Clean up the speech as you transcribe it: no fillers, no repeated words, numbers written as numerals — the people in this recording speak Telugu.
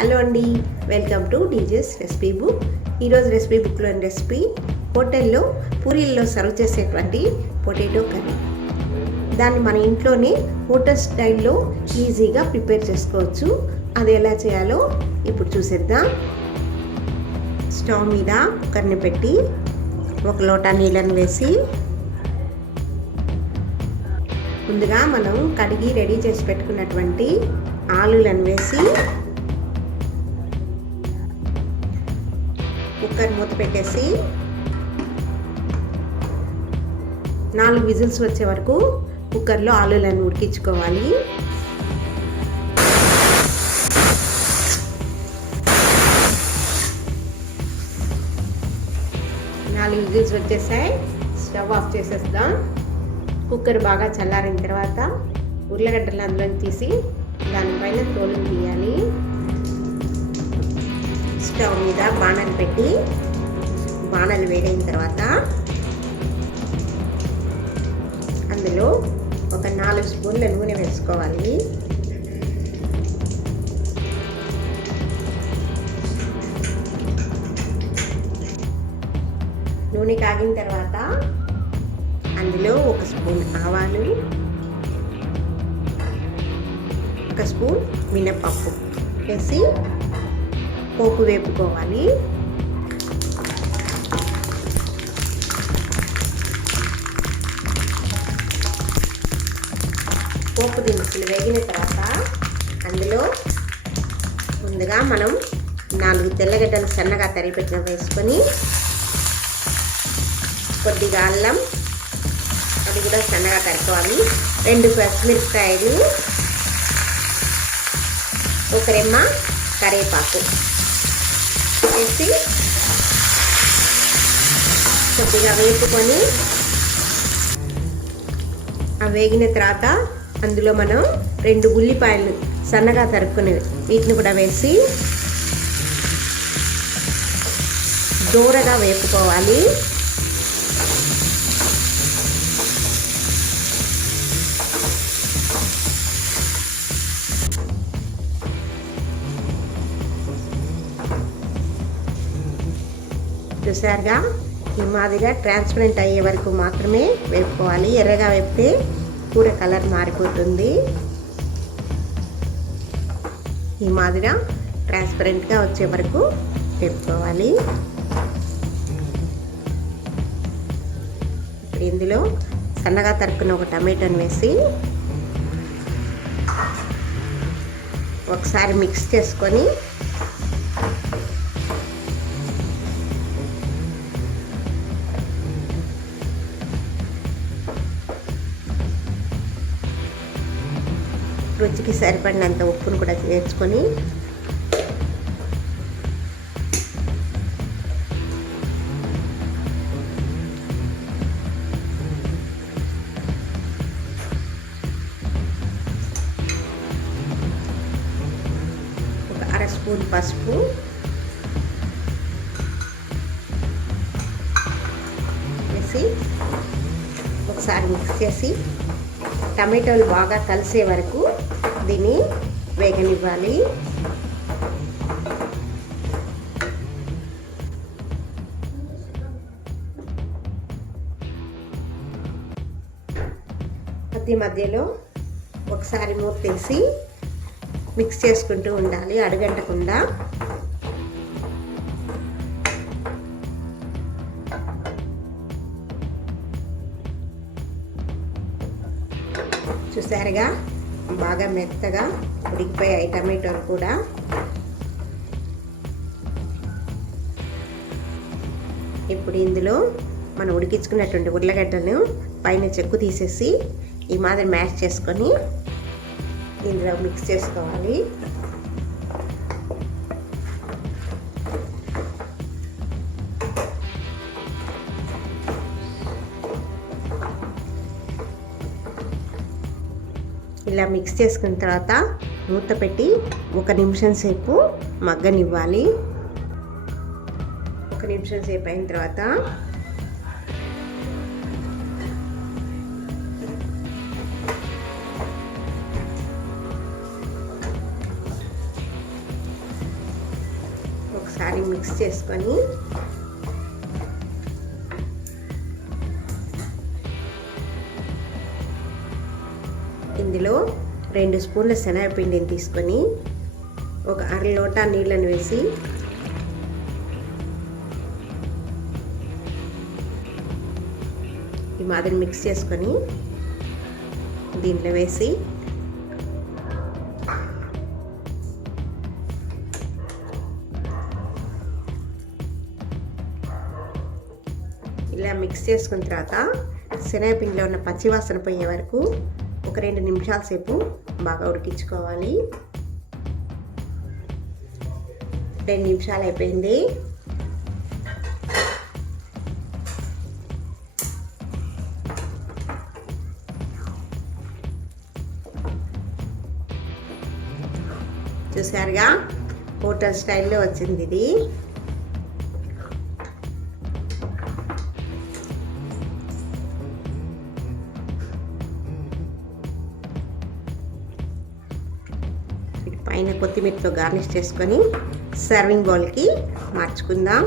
హలో అండి, welcome to DJs recipe book. ఈరోజు రెసిపీ బుక్లోని రెసిపీ హోటల్లో పూరీల్లో సర్వ్ చేసేటువంటి పొటాటో కర్రీ. దాన్ని మన ఇంట్లోనే హోటల్ స్టైల్లో ఈజీగా ప్రిపేర్ చేసుకోవచ్చు. అది ఎలా చేయాలో ఇప్పుడు చూసేద్దాం. స్టవ్ మీద కుక్కర్ని పెట్టి ఒక లోటా నీళ్ళని వేసి ముందుగా మనం కడిగి రెడీ చేసి పెట్టుకున్నటువంటి ఆలులను వేసి కుక్కర్ మూత పెట్టేసి 4 విజిల్స్ వచ్చే వరకు కుక్కర్లో ఆలులను ఉడికించుకోవాలి. విజిల్స్ వచ్చేసాయి. స్టవ్ ఆఫ్ చేసేద్దాం. కుక్కర్ బాగా చల్లారిన తర్వాత ఉర్లగడ్డలు అందులో తీసి దానిపైన తోలుని తీయాలి. స్టవ్ మీద బాణలు పెట్టి బాణలు వేడైన తర్వాత అందులో ఒక 4 స్పూన్ల నూనె వేసుకోవాలి. నూనె కాగిన తర్వాత అందులో 1 స్పూన్ ఆవాలు, 1 స్పూన్ మినపప్పు వేసి పోపు వేపుకోవాలి. పోపు దినుసులు వేగిన తర్వాత అందులో ముందుగా మనం 4 తెల్లగడ్డలు సన్నగా తరిగిపెట్టిన వేసుకొని కొద్దిగా అల్లం, అది కూడా సన్నగా తరుక్కోవాలి. 2 పచ్చిమిరపకాయలు, 1 రెమ్మ కరివేపాకు వేసి కొద్దిగా వేపుకొని వేగిన తర్వాత అందులో మనం 2 ఉల్లిపాయలు సన్నగా తరుక్కునేవి వీటిని కూడా వేసి దూరగా వేపుకోవాలి. చూసారుగా, ఈ మాదిరిగా ట్రాన్స్పరెంట్ అయ్యే వరకు మాత్రమే వేపుకోవాలి. ఎర్రగా వేపితే కూర కలర్ మారిపోతుంది. ఈ మాదిరిగా ట్రాన్స్పరెంట్గా వచ్చే వరకు వేపుకోవాలి. ఇప్పుడు ఇందులో సన్నగా తరుక్కున్న ఒక టమాటాను వేసి ఒకసారి మిక్స్ చేసుకొని రుచికి సరిపడినంత ఉప్పును కూడా చేర్చుకొని ఒక 1/2 స్పూన్ పసుపు వేసి ఒకసారి మిక్స్ చేసి టమాటోలు బాగా కలిసే వరకు దీన్ని వేగనివ్వాలి. మధ్యలో ఒకసారి మూత తీసి మిక్స్ చేసుకుంటూ ఉండాలి, అడుగంటకుండా. చూసారుగా, బాగా మెత్తగా ఉడికిపోయాయి టమాటోలు కూడా. ఇప్పుడు ఇందులో మనం ఉడికించుకున్నటువంటి ఉర్లగడ్డను పైన చెక్కు తీసేసి ఈ మాదిరి మ్యాష్ చేసుకొని ఇందులో మిక్స్ చేసుకోవాలి. ఇలా మిక్స్ చేసుకున్న తర్వాత మూత పెట్టి 1 నిమిషం సేపు మగ్గనివ్వాలి. 1 నిమిషం సేపు అయిన తర్వాత ఒకసారి మిక్స్ చేసుకొని ఇందులో 2 స్పూన్ల శనగపిండిని తీసుకొని ఒక అర లోటా నీళ్ళని వేసి ఈ మాదిరి మిక్స్ చేసుకొని దీంట్లో వేసి ఇలా మిక్స్ చేసుకున్న తర్వాత శనగపిండిలో ఉన్న పచ్చివాసన పోయే వరకు ఒక 2 నిమిషాల సేపు బాగా ఉడికించుకోవాలి. 2 నిమిషాలు అయిపోయింది. చూసారుగా హోటల్ స్టైల్లో వచ్చింది ఇది. పైన కొత్తిమీరతో గార్నిష్ చేసుకొని సర్వింగ్ బౌల్కి మార్చుకుందాం.